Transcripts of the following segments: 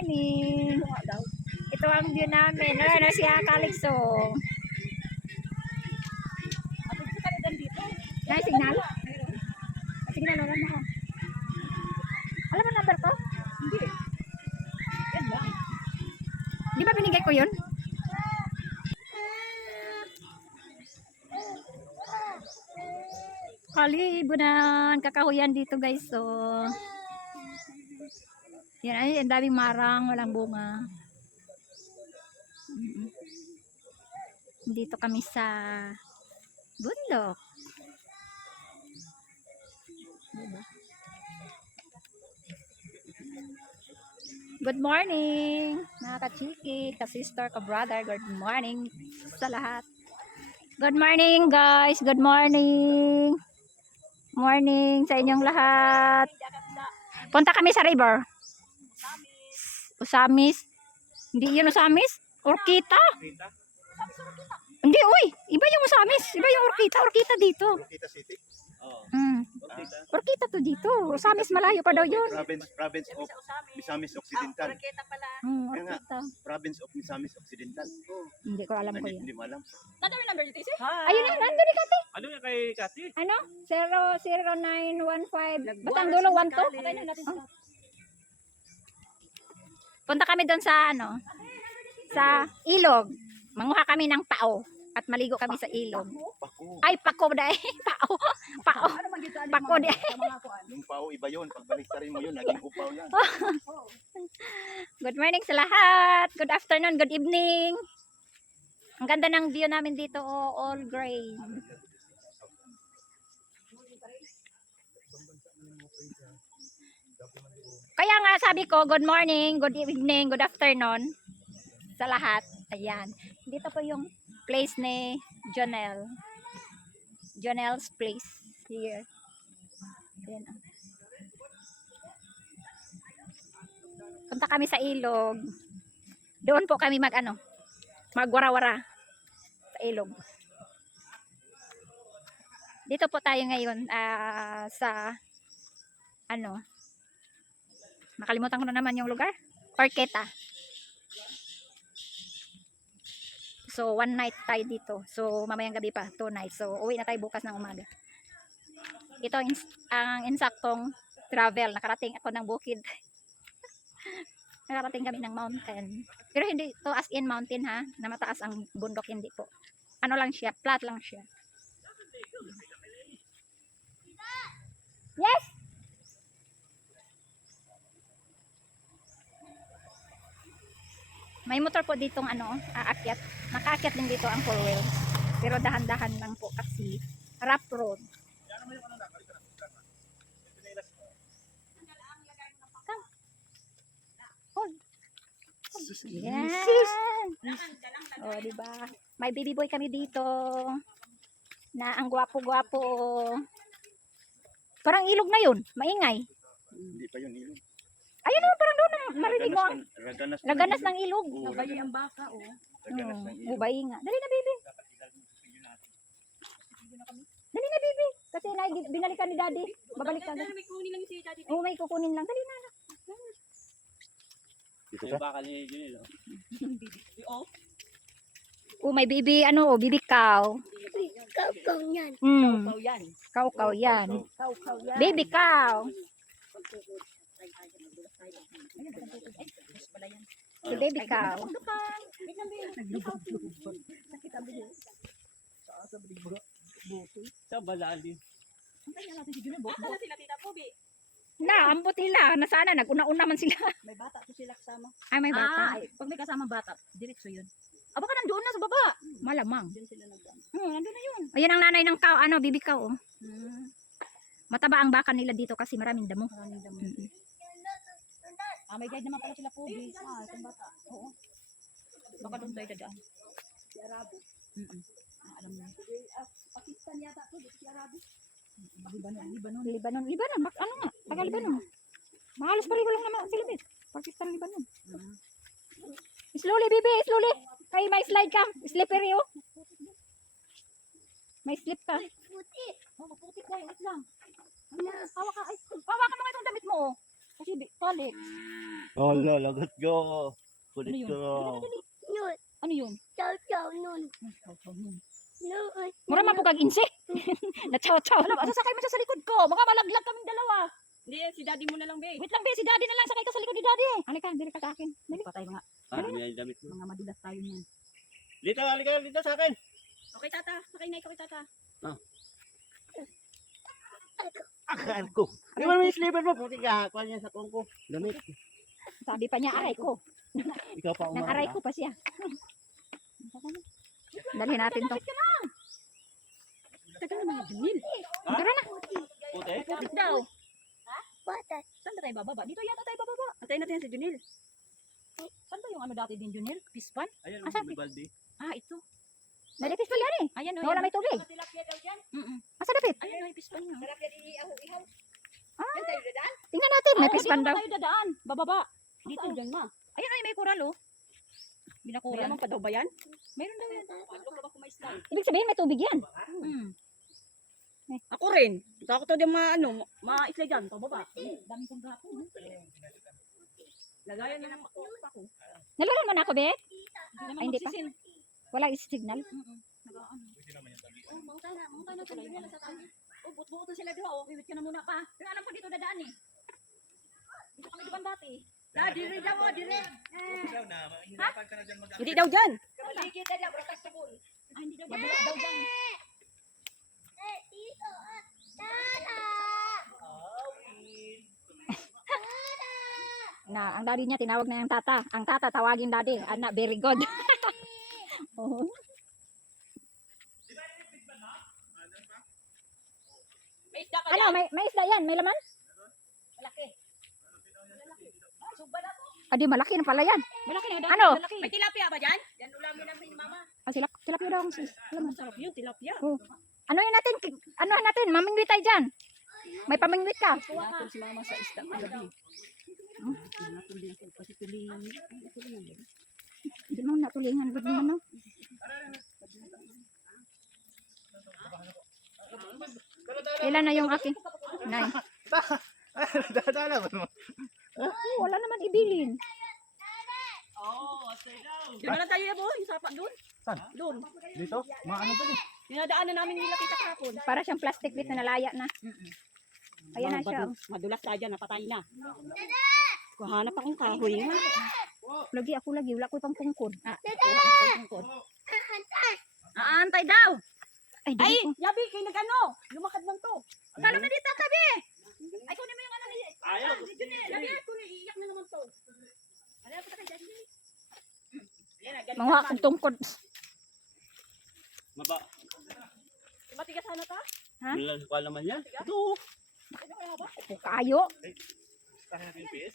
morning. Ito ang view namin. Ano siya, Calypso. May signal? Signal, wala na ako. Alam mo number ko? Hindi. Yan lang. Di ba binigay ko yun? Kalibunan, kakahuyan dito guys. So, yan ay, ang daming marang, walang bunga. Dito kami sa bundok. Diba? Good morning, mga ka-chiki, ka-sister, ka-brother. Good morning sa lahat. Good morning guys, good morning. Morning sa inyong lahat. Punta kami sa river. Usamis. Hindi yun Usamis? Orkita? Hindi, uy. Iba yung Usamis. Iba yung Orkita. Orkita dito. Orkita City? Oo. Orkita to dito. Usamis malayo pa daw yun. Province of Misamis Occidental. Orkita. Province of Misamis Occidental. Hindi ko alam ko yun. Hindi mo alam. Nadami number dito isi? Ayun na, nandun ni Kati. Ano yung kay Kati? Ano? 0915. Basta ang dulo 1 to. Punta kami doon sa ano? Sa ilog. Manguha kami ng pao. At maligo kami sa ilog. Pako. Ay, pako dahil. Pao. Pao. Pako dahil. Yung pao iba yun. Pagbalik ka rin mo yun, naging upaw yan. Good morning sa lahat. Good afternoon, good evening. Ang ganda ng view namin dito. Oh, all green. Kaya nga sabi ko, good morning, good evening, good afternoon sa lahat. Ayan. Dito po yung place ni Jonel. Jonel's place here. Ayan. Punta kami sa ilog. Doon po kami magwara-wara sa ilog. Dito po tayo ngayon sa nakalimutan ko na naman yung lugar. Orkita. So, 1 night tayo dito. So, mamayang gabi pa, 2 nights. So, uwi na tayo bukas ng umaga. Ito ang insaktong travel. Nakarating ako ng bukid. Nakarating kami ng mountain. Pero hindi to as in mountain ha. Na mataas ang bundok, hindi po. Ano lang siya, flat lang siya. Yes! May motor po ditong aakyat. Nakaakyat din dito ang 4 wheels. Pero dahan-dahan lang po kasi rough road. Come. Hold. Yan. Oh, diba? May baby boy kami dito. Na ang gwapo-gwapo. Parang ilog na yun. Maingay. Hindi pa yun ilog. Ayun naman, parang doon marinig mo. Laganas ng ilog. Nabayi ang baka, oh. Raganas ng ilog. Ubay nga. Dali na, baby. Dali na, baby. Kasi binalikan ni daddy. Babalik ka. May kunin lang si daddy. Oo, may kukunin lang. Dali na. Dito Yung ka? baka ni Junel. Oh, Oh, may baby, baby cow. kaw yan. Mm. yan. Cow yan. Kaw yan. Baby cow. Si baby cow. Sa balali. Baka na sila tita Pobi. Na, ambot nila. Nasana, nag-una-una man sila. May bata to sila kasama. Ay, may bata. Pag may kasama bata, diretso yun. Baka nandoon na sa baba. Malamang. Diyan sila nagdaan. Nandun na yun. Ayan ang nanay ng cow, baby cow. Oh. Mataba ang baka nila dito kasi maraming damo. Maraming damo. Mm-mm. May guide naman pala sila Pobi. Itong bata. Oo. Baka doon tayo dadaan. Si Arabo. Alam mo. Pakistan yata to, si Arabo. Libanon. Ano nga? Taga Libanon. Mahalos pareho lang naman sila, bet. Pakistan, Libanon. Slowly, baby. Slowly. Ay, may slide ka. Slippery, oh. May slip ka. Puti. Puti ko. Wait lang. Hawakan mo nga itong damit mo, oh. si Alex. Oh, lagot go. Ano yun? Ano yun? Chow nun. Mura man po kag insect. Nachaw-chaw. Alam, sasakay mo siya sa likod ko. Baka malaglag kaming dalawa. Hindi, si daddy mo na lang, be. Wait lang, be. Si daddy na lang. Sakay ka sa likod ni daddy. Halika, dili ka sa akin. Dali. Patay mga, May damit mo. mga madulas tayo niyan. Dito, halika dito sa akin. Okay, tata. Sakay na ikaw, tata. Akan ko. Di ba may slipper mo? Puti ka, kuha niya sa kongko. Damit. Sabi pa niya, aray ko. Ikaw pa Nang aray ko pa siya. Dalhin natin to. Tagal na mga Junil. Tara na. Puti? Kapit daw. Saan na tayo bababa? Dito yata tayo bababa. Antayin natin yan si Junil. Saan ba yung ano dati din, Junil? Pispan? Ayan, Asan? may balde. Ah, ito. Nalipis pa yan eh. Ayan o. Nawala may tubig. Asa dapit? Ayan o, yung pispan niya. Ah, Yan tayo dadaan? tingnan natin. May Oo, pispan dito daw. na tayo dadaan. Bababa. Dito dyan ma. Ayan o, may kural o. Binakural. May naman pa daw ba yan? Mayroon daw yan. Paano ka ba kumaisla? Ibig sabihin may tubig yan. Ako rin. Takot to din ma-isla dyan. Pababa. Daming kong gato. Lagayan na ng pako. Nalala mo na ako, Bet? Ay, hindi pa. Wala signal. Mangkay na sa Junil sa tayo. But-buto sila doon. Iwit ka na muna pa. Pero alam ko dito dadaan eh. Dito kami diban dati. Dire daw mo, dire. Hindi daw dyan. Hindi daw dyan. Na ang daddy niya tinawag na yung tata. Ang tata tawagin daddy. Anak, very good. Oo. May isda pa Ano, dyan. may isda yan. May laman? Malaki. Suba na po. Adi, malaki na pala yan. Malaki na daw. Ano? Malaki. May tilapia ba dyan? Yan ulamin namin ni mama. Ah, tilapia daw ang sis. Laman. Masarap yun, tilapia. Oh. Ano yun natin? Ano natin? Mamingwit tayo dyan. May pamingwit ka. Natin si mama sa isda kagabi. Natin din ako kasi tulingan. Hindi mo natulingan. Ba't naman no? Ilan na yung akin? Nay. Dadala ba mo? Oh, wala naman ibilin. Doon na lang tayo po, yung sapa doon. Saan? Doon. Dito? Maano ba din? Dinadaanan namin nila kita kahapon. Para siyang plastic bit na nalaya na. Ayan na siya. Madulas tayo dyan, napatay na. Kuhanap akong kahoy nga. Lagi ako lagi. Wala ko pang tungkod. Aantay daw. Ay, Ay, dili ko. Yabi, kayo nag-ano? Lumakad lang to. Kala na dito, tabi. Ay, kunin mo yung ano ni... Ayaw. Yabi, kunin, iiyak na naman to. Ano pa tayo dyan? Yan, galing Mga naman. akong tungkod. Maba. Matigas sana ta? Ha? Bilang ko naman yan. Ito. Ano kaya ba? Kayo. Tahan natin yung PS.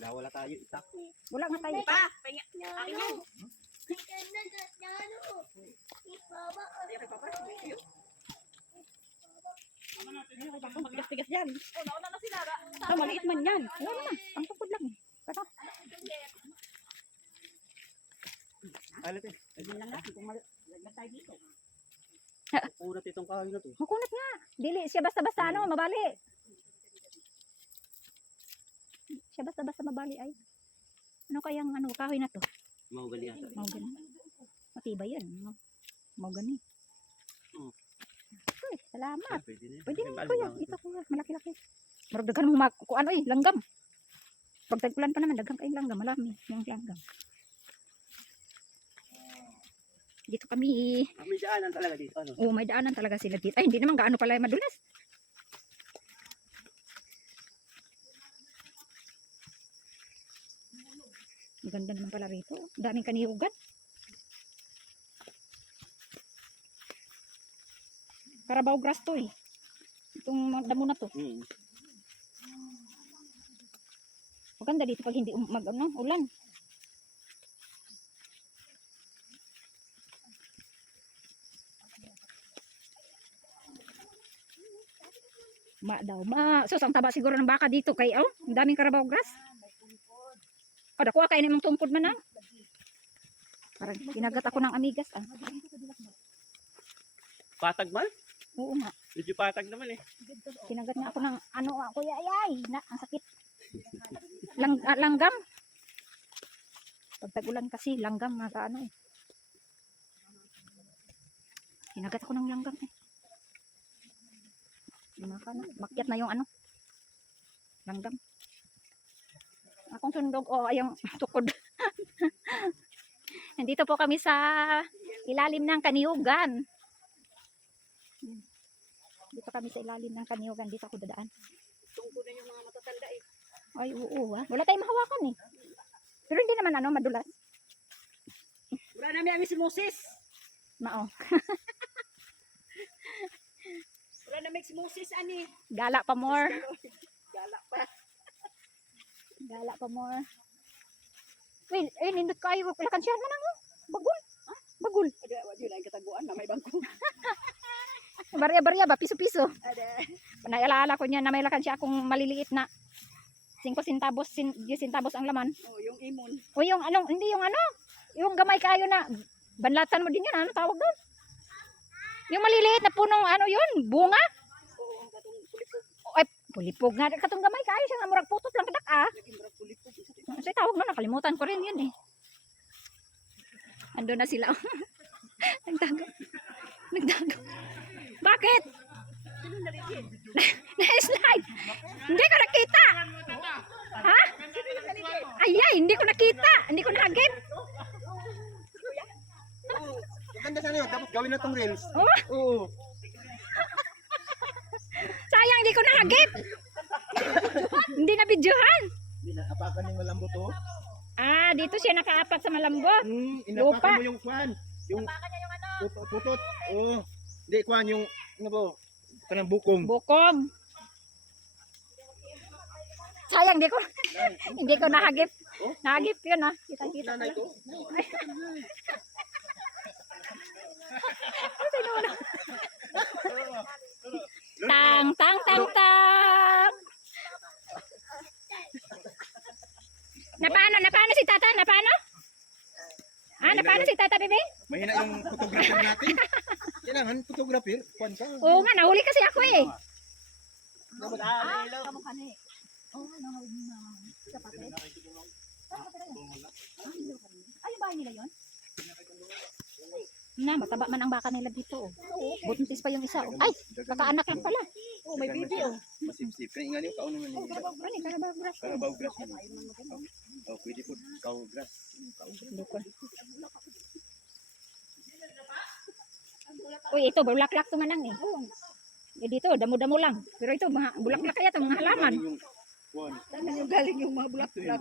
Wala tayo. Itak. Wala nga tayo. Pa, pahinga. Akin yun. Matigas-tigas yan. Oh, nauna na sila. Ah, maliit man yan. Wala naman. Ang tungkod lang. Basta. Alat eh. Ayun lang natin kung malaglag tayo dito. Unat itong kahoy na to. Makunat nga. Dili siya basta-basta ano, mabali. Siya basta-basta mabali ay. Ano kayang ano, kahoy na to? Mahugali yata. Mau gani. Matibay yan. Mau gani. Uy, salamat. Pwede na yan. Pwede naman kuya. Ito kuya. Malaki-laki. Marag daghan mo kuan oy, langgam. Pag tagpulan pa naman daghan kayong langgam, malami yung langgam. Dito kami. May daanan talaga dito. Ano? Oh, may daanan talaga sila dito. Ay, hindi naman gaano pala madulas. Maganda naman pala rito. Daming kaniyugan. Carabao grass to eh. Itong mga damo na to. Maganda dito pag hindi ulan. Sus, ang taba siguro ng baka dito kay ang daming Carabao grass. Kada ko kainin mong tungkod man ah. Parang kinagat ako ng amigas ah. Patag man? Oo nga. Medyo patag naman eh. Kinagat nga ako ng ano, kuya, ay, na, ang sakit. Langgam. Pag tag-ulan kasi, langgam, nasa ano eh. Kinagat ako ng langgam eh. Makyat na yung ano, langgam. Akong sundog, oh, ayong tukod. Nandito po kami sa ilalim ng kaniyugan. Dito kami sa ilalim ng kaniyugan. Dito ako dadaan. Tungkol na yung mga matatanda eh. Ay, oo. Wala tayong mahawakan eh. Pero hindi naman ano, madulas. Wala namin ang si Moses. Mao. Wala namin si Moses ani. Gala pa more. Gala pa. Gala pa more. Well, nindot kayo. Lakansiyan mo na mo. Bagul. Bagul. Ada wala lang kataguan na may bangko. Barya-barya ba? Piso-piso. Ada. Naalala ko niya na may lakansya akong maliliit na 5 centavos, 10 centavos ang laman. Oh, yung imon. O yung anong, hindi yung ano, yung gamay kayo na, banlatan mo din yan, ano tawag doon? Yung maliliit na punong ano yun, bunga? Oo, katong pulipog. O, ay, pulipog nga, katong gamay kayo, siya nga murag putot lang kadak ah. Naging murag pulipog. Kasi tawag mo, nakalimutan ko rin yun eh. Ando na sila. Nagdago. Nagdago. Bakit? Sino naligid? Na-slide. Hindi ko nakita. Ha? Ay, hindi ko nakita. Hindi ko nakagip. Maganda sana yun. Tapos gawin na tong reels. Oh, Oo. sayang hindi ko nakagip. Hindi na videohan. Hindi na. Apakan yung malambot to. Ah, dito siya nakaapat sa malambot. Inapakan Lupa. mo yung kwan. Yung putot. Oo. Hindi kwan yung, ano ba? Kanang bukong. Bukong. Sayang hindi ko nakagip. Nakagip yun ah. Kita-kita ko Nanay lang. ko. Tang, tang, tang, tang. Napano si Tata? Napano? Ah, napano si Tata, bebe? Mahina yung photographer natin. Kailangan photographer. Kwan ka. Oo nga, nahuli kasi ako eh. Kamu kani. Oh, nahuli na. Kapatid. Ay, yung bahay nila yun? Na, mataba man ang baka nila dito. Oh. Buntis pa yung isa. Oh. Ay, kakaanak lang pala. Oh, may bibi oh. Masip-sip. Kaya nga yung kauno man yun. Ano, karabaw grass. Karabaw grass yun. Oh, pwede po. Cow grass. Uy, ito, bulaklak to manang eh. Eh dito, damo-damo lang. Pero ito, mga bulaklak kaya ito, mga halaman. Yung kwan. Saan yung galing yung mga bulak-bulak?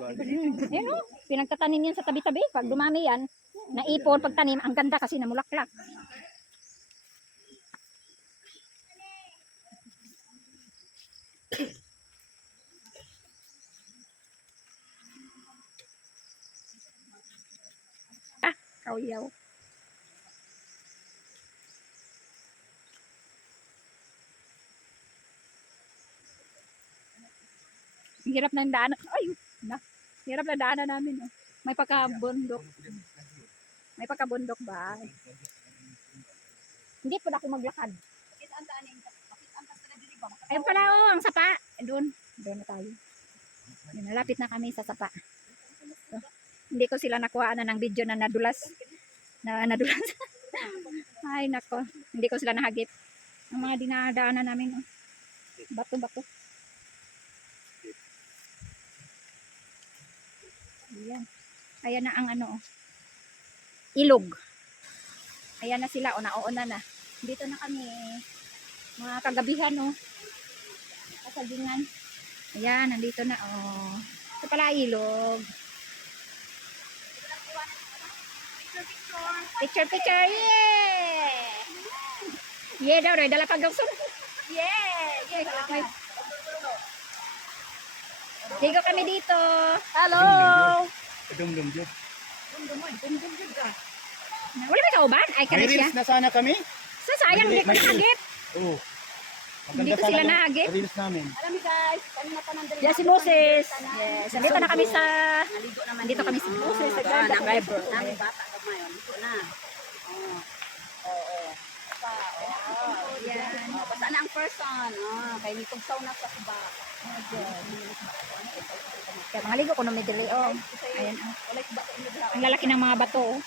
Yan o, pinagtatanim yan sa tabi-tabi. Pag dumami yan, naipon, pagtanim, ang ganda kasi namulaklak. Ah, kauyaw. Hirap na yung daanan. Ay, na. Hirap na daanan namin. Oh. May pagkabundok. May pagkabundok ba? Hindi pa ako maglakad. Ayun pala oh, ang sapa. Doon. Doon na tayo. Yun, nalapit na kami sa sapa. So, hindi ko sila nakuha na ng video na nadulas. Nadulas. Ay, nako. Hindi ko sila nahagip. Ang mga dinadaanan namin. Oh. Bato-bato. Ayan. Ayan na ang ano. Oh. Ilog. Ayan na sila. O, nauuna na. Dito na kami. Mga kagabihan, oh. Kasagingan. Ayan, nandito na, oh. Ito pala ilog. Picture, picture, yeah! Yeah daw, dala pagawson. Yeah! Yeah! Digo kami dito. Hello! Dum-dum dyan. Wala ba kauban? Ay, May kami siya. reels na sana kami. Sayang, hindi ko nahagip. Oo. Hindi ko sila nahagip. Reels namin. Alam niyo guys, kanina pa nandun. Yan si Moses. Yes, nandito na kami sa... Naligo naman. Nandito kami sa Moses. Sa Ah, ganda. nag-river. Namin bata gamay. Dito na. Oo. Oo. Yan. Asa na ang person? Kay ni tugsaw na sa kuba. Kaya mga ligo ko na may dili, oh. Ayan, oh. Walay kuba sa inyo diha. Ang lalaki ng mga bato, oh.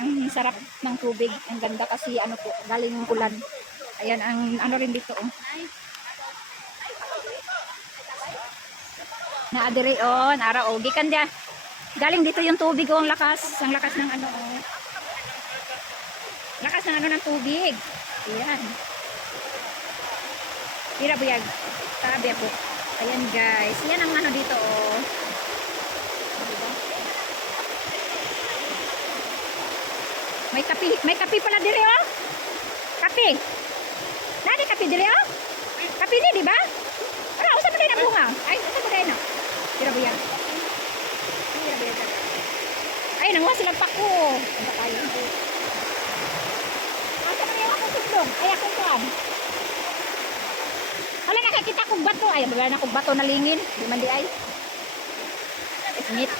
Ang sarap ng tubig. Ang ganda kasi, ano po, galing ng ulan. Ayan, ang ano rin dito, oh. Naadiri, oh, nara, oh. Gikan dia. Galing dito yung tubig, oh. Ang lakas ng ano, oh. Lakas ng ano ng tubig. Ayan. Tira buyag. Sabi po. Ayan guys. Yan ang ano dito, oh. Diba? May kape pala dire, oh. Kape. Nani kape dire, oh. Kape ni, di ba? Ano, usa pa tayo na bunga. Ay, usa pa tayo na. Tira buyag. Tira buyag. Ay, nanguha silang pako. Ano tayo? Asa pa yung akong sutlong? Ay, akong kuwan. Wala nakakita kong bato. Ay, wala na kong bato na lingin. Di man di ay. Ngit.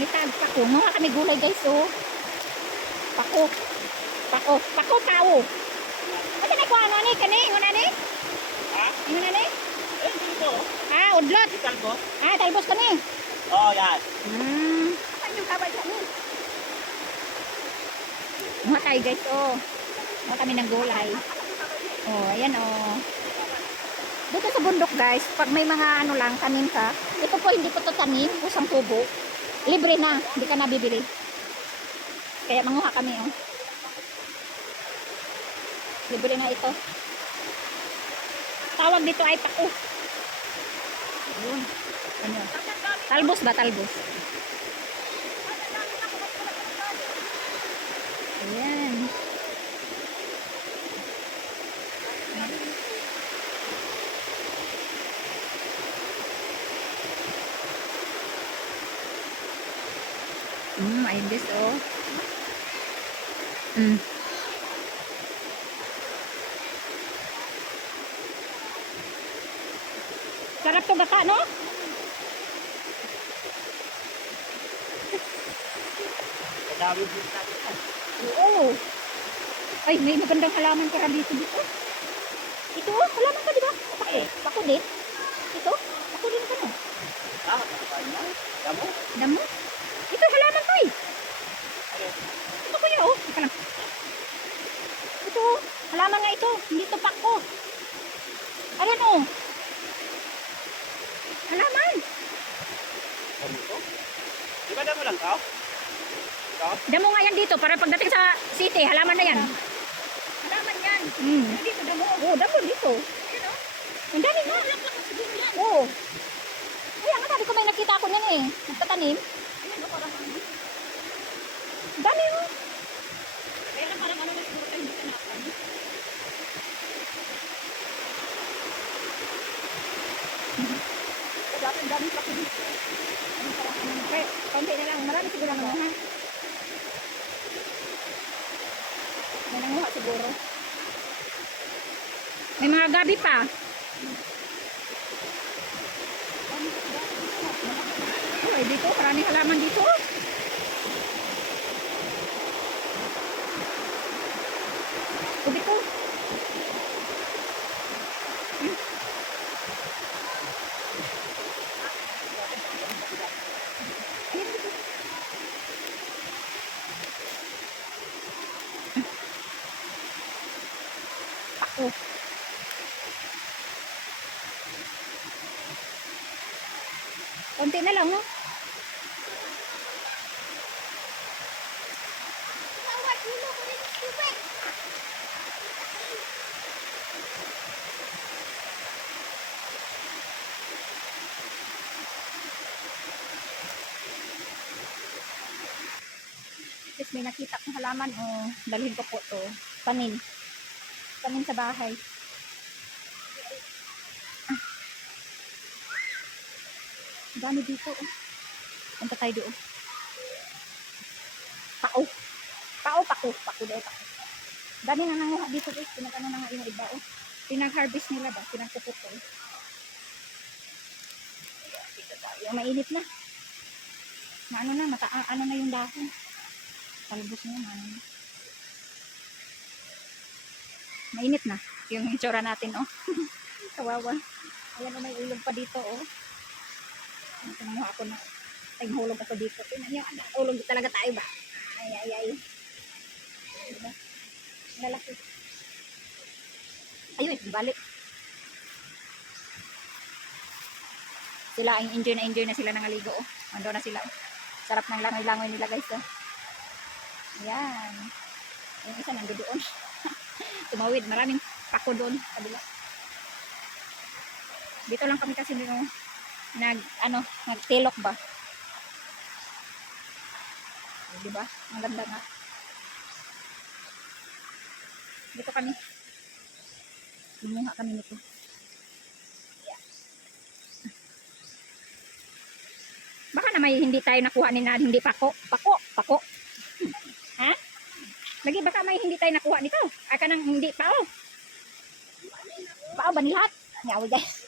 Ngitag pako. Mga kami gulay guys, oh. Pako. Pako. Pako tao. Asa na ko ano ni? Kani? Nguna ni? Ha? Nguna ni? Eh, dito. Ah, udlot. Talbos? Ah, talbos ka ni. Oh, yan. Saan yung kabay kami? Mga tayo guys, oh. Mga kami ng gulay. Oh, ayan, oh. Dito sa bundok guys, pag may mga ano lang, tanim ka, ito po hindi po to tanim, pusang tubo. Libre na, hindi ka na bibili. Kaya manguha kami, oh. Libre na ito. Tawag dito ay pako. Yun. Ano? Talbos ba? Talbos. Ayan. Ayun guys, oh. Sarap to gata, no? Madami dito natin. Oo. Ay, may magandang halaman ka dito dito. Ito, halaman ka, di ba? Pako. Pako din. Ito, pako din ka, no? Ah, kanya. Damo? Damo. Ito, halaman ko, eh. Ito, kuya, oh. Ika lang. Ito, halaman nga ito. Hindi ito pako. Ayan, oh. Halaman. Damo to? Di ba damo lang ka? Ito? Damo nga yan dito. Para pagdating sa city, halaman na yan. Halaman yan. Dito, damo. Oo, damo dito. Ang dami nga. Oo. Kaya nga, sabi ko may nakita ko niyan eh. Nagtatanim. Ang dami oh. Kaya lang parang ano na siguro tayo hindi ka napan. Ang dami pa kung Okay, konti na lang. Marami siguro ang nanguha. May nanguha siguro. May mga gabi pa. Oh, dito, maraming halaman dito. Oh, dito. Ako. Konti na lang, no? Tapos may nakita kong halaman, oh, dalhin ko po to. Panin. Panin sa bahay. Ah. Dami dito, oh. Punta tayo doon. Pao. Pao, pako. Pako daw, pako. Dami na nanguha dito, guys. Pinag-ano na nga yung iba, oh. Pinag-harvest nila ba? Pinagpupot ko. Yung mainit na. Maano na, ano na yung dahon. Talbos na, maano na. Mainit na. Yung itsura natin, oh. Kawawa. Ayan, oh, may ulog pa dito, oh. Kumuha ako na. Ay, mahulog ako dito. Tingnan niyo, ulog talaga tayo ba? Ay, ay, ay. Diba? Lalaki. Ayun, balik. Sila, enjoy na sila nangaligo, oh. Ando na sila, oh. Sarap ng langoy-langoy nila, guys, oh. Ayan. Yung isa nando doon. Tumawid, maraming pako doon. Kabila. Dito lang kami kasi nagtilok ba? Diba? Ang ganda nga. Dito kami. Lumuha kami nito. Yeah. Baka na may hindi tayo nakuha ni na hindi pako. Pako. Ha? Lagi baka may hindi tayo nakuha nito. Ay ka nang hindi pao. Pao ba ni lahat? Nyawi guys.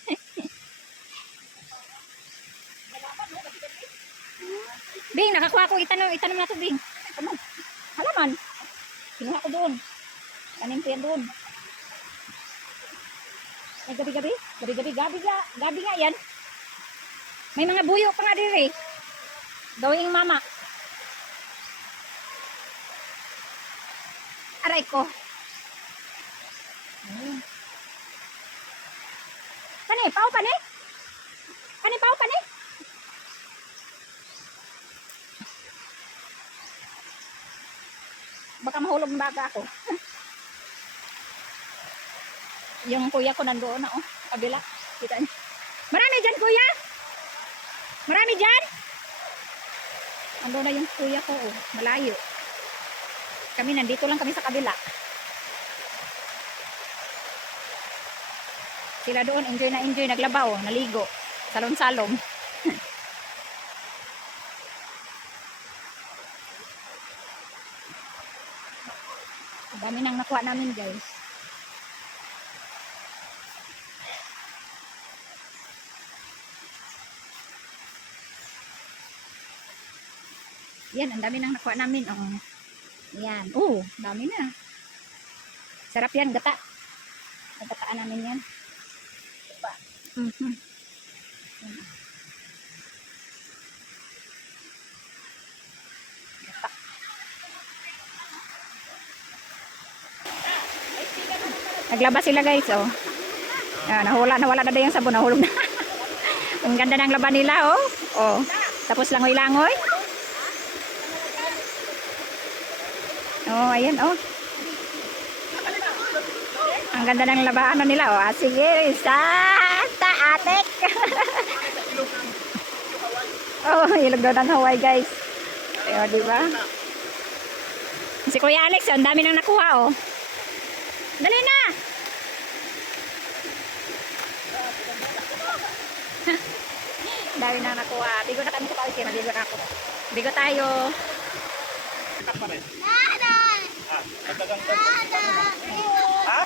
Bing, nakakuha ko itanong na to, Bing. Ano? Halaman. Kinuha ko doon. Tanim ko yan doon. Ay, gabi-gabi. Gabi nga yan. May mga buyo pa nga din eh. Gawing mama. Aray ko. Ayun. Kani, pao pa ni? Kani, pao pa ni? Baka mahulog ng baga ako. Yung kuya ko nandoon na, oh. Kabila. Kita niyo. Marami dyan, kuya. Marami dyan. Ando na yung kuya ko, oh. Malayo. Kami nandito lang kami sa kabila. Sila doon, enjoy na enjoy. Naglabaw, naligo. Salon-salom. Dami nang nakuha namin, guys. Yan, ang dami nang nakuha namin. Oh. Yan. Oh, dami na. Sarap yan, gata. Nagataan namin yan. Diba? Gata. Naglaba sila, guys, oh. Nawala na yung sabon, nahulog na. Ang ganda ng laban nila, oh. Oh. Tapos langoy-langoy. Oh, ayan, oh. Ang ganda ng labaan nila, oh. Ah, sige, Santa Atek. Oh, ilog daw ng Hawaii, guys. Oh, di ba? Si Kuya Alex, ang dami nang nakuha, oh. Dali na! Dami nang nakuha. Bigo na kami sa pausin. Maligo na ako. Bigo tayo. Ha?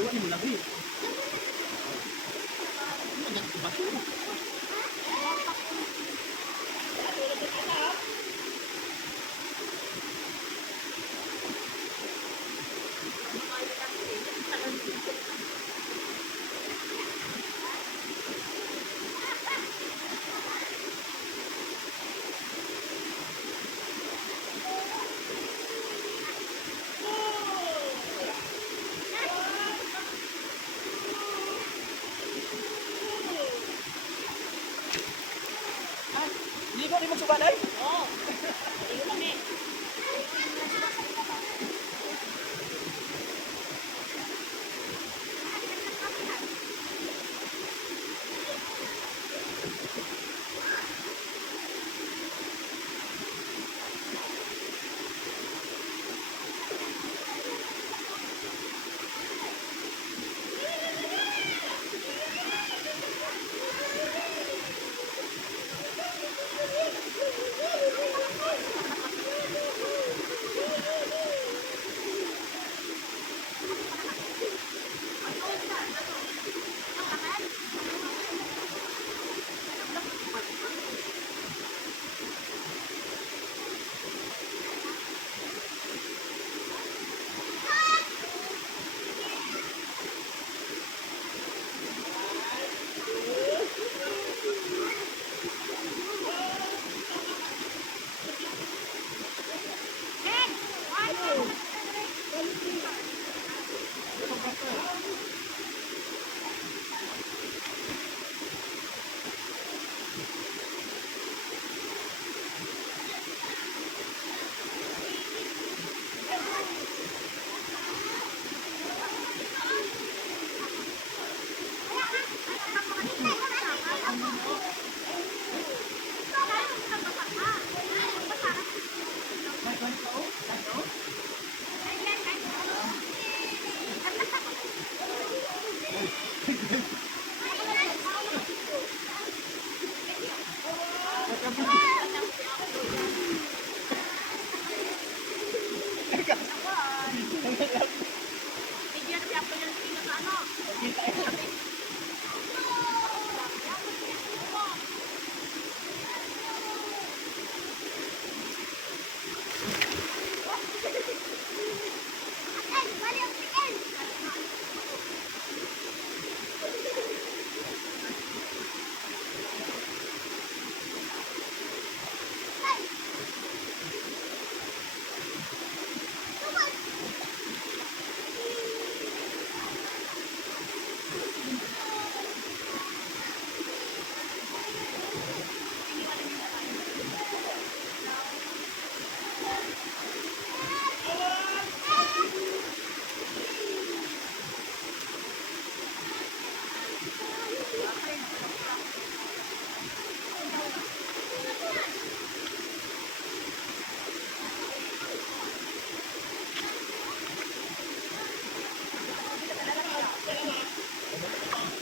Iwan mo lagi. Ligo rin magsubalay? Oo. Ligo kami.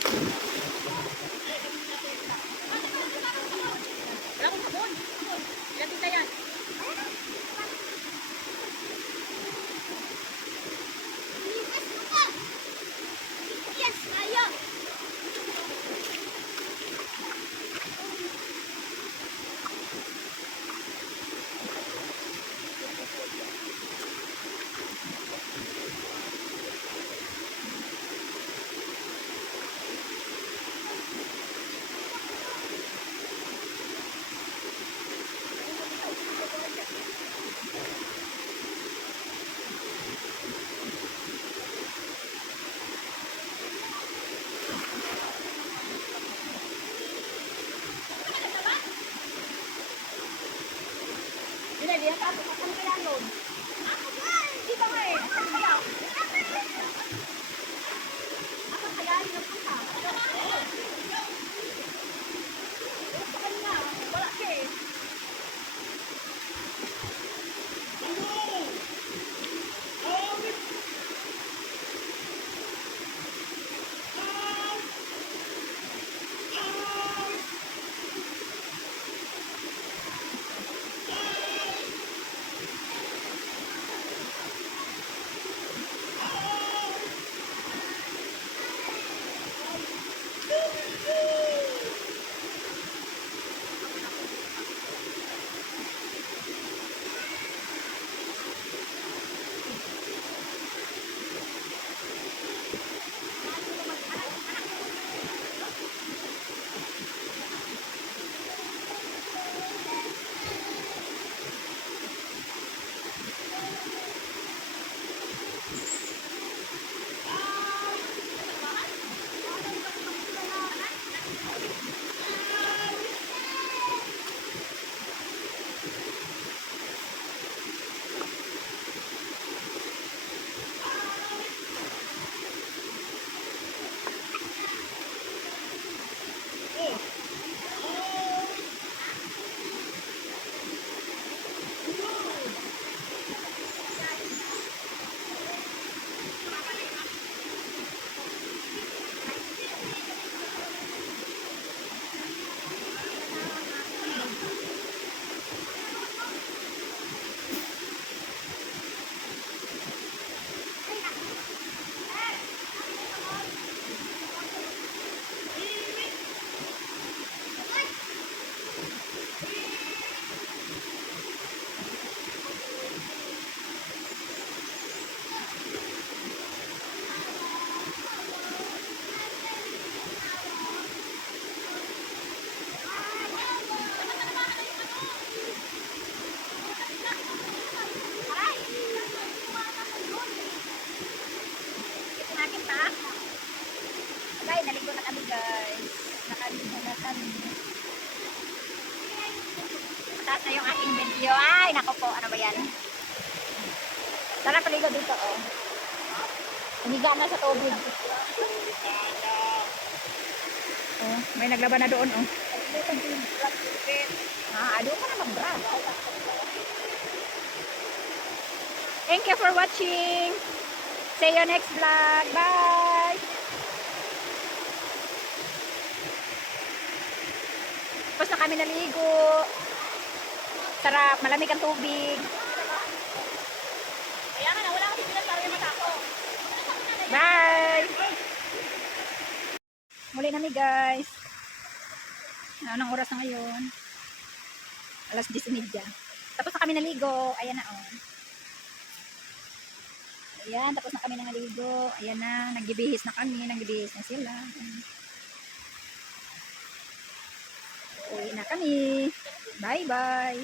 Wala akong sabon. Ilang tinta yan? Yun na, diyan tapos. Saan kaya yun? Di ba nga eh? Saan kaya? Asan kaya? Yun ang punta. Sa kanya. Wala siya eh. Guys, naligo na kami guys. Nakaligo na kami. Mataas na yung aking video. Ay, nako po. Ano ba yan? Tara, paligo dito oh. Umiga na sa tubig. Oh, may naglaban na doon oh. Doon ka na mag-brag. Thank you for watching. See you next vlog. Bye. Tapos na kami naligo. Sarap, malamig ang tubig. Kaya nga na, wala akong pipilas para yung mata ko. Bye! Muli nami guys. Anong oras na ngayon? Alas 10:30. Tapos na kami naligo. Ayan na oh. Ayan, tapos na kami naligo. Ayan na, nagbibihis na kami. Nagbibihis na sila. Uwi na kami. Bye-bye.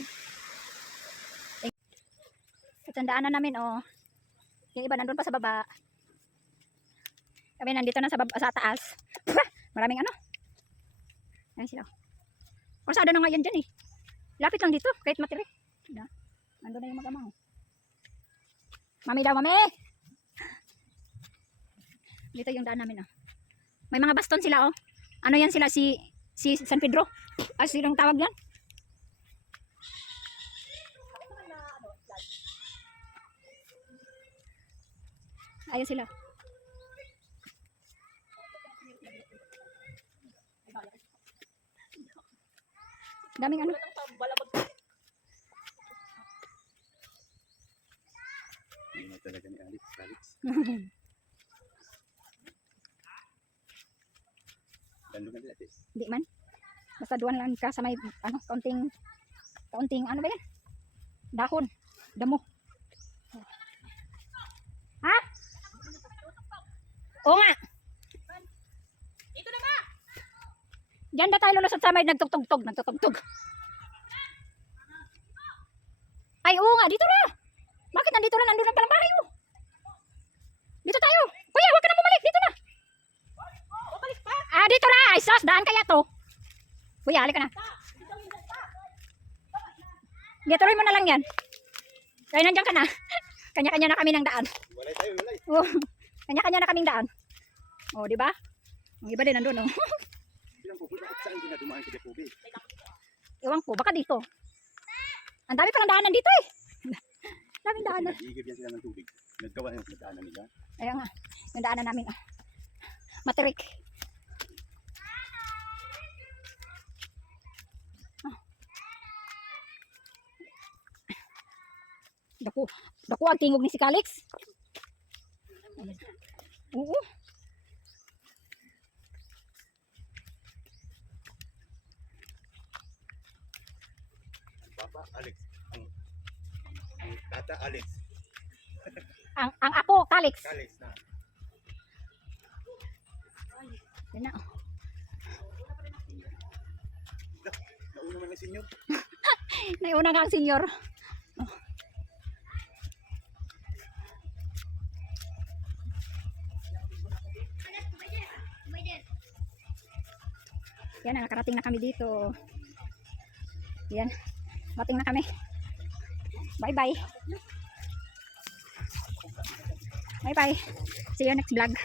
Katandaan na namin oh. Yung iba nandun pa sa baba. Kami nandito na sa taas. Maraming ano. Ayan sila. Kursada na nga yan dyan eh. Lapit lang dito. Kahit matiri. Nandun na yung mag-ama. Mami daw, mami! Dito yung daan namin oh. May mga baston sila oh. Ano yan sila? Si San Pedro? Silang tawag yan? Ayun sila. Daming ano. Hindi na talaga ni Alex. Ganda na dito. Di man. Basta duwan lang ka sa may ano, kaunting ano ba yan? Dahon. Damo. Ha? Oo nga. Ito na ba? Diyan na tayo lulusot sa may nagtugtog. Ay, oo nga, dito na. Bakit nandito na? Nandun na palang bahay mo. Dito tayo. Kuya, huwag ka na bumalik. Dito na. Balik pa. Ah, dito na. Ay, sus, daan kaya to. Kuya, halika na. Dito tuloy mo na lang yan. Kaya nandiyan ka na. Kanya-kanya na kami ng daan. Walay. Oh, kanya-kanya na kaming daan. Oh, di ba? Ang iba din nandun, oh. Bilang po, bakit saan din na dumaan kita po, be? Ewan ko, baka dito. Ang dami palang daanan dito, eh. Daming daanan. Nagigib yan sila ng tubig. Naggawa yung daanan nila. Ayan nga, yung daanan namin, ah. Matirik. Ah. Daku ang tingog ni si Calix. Oo. Papa, Alex. Ang tata, Alex. Ang apo, Calix. Alex na. Yan na, oh. Nauna man ng senyor. Naiuna nga ang senyor. Oh. Yan, nakarating na kami dito. Yan, mating na kami. Bye-bye. Bye-bye. See you next vlog.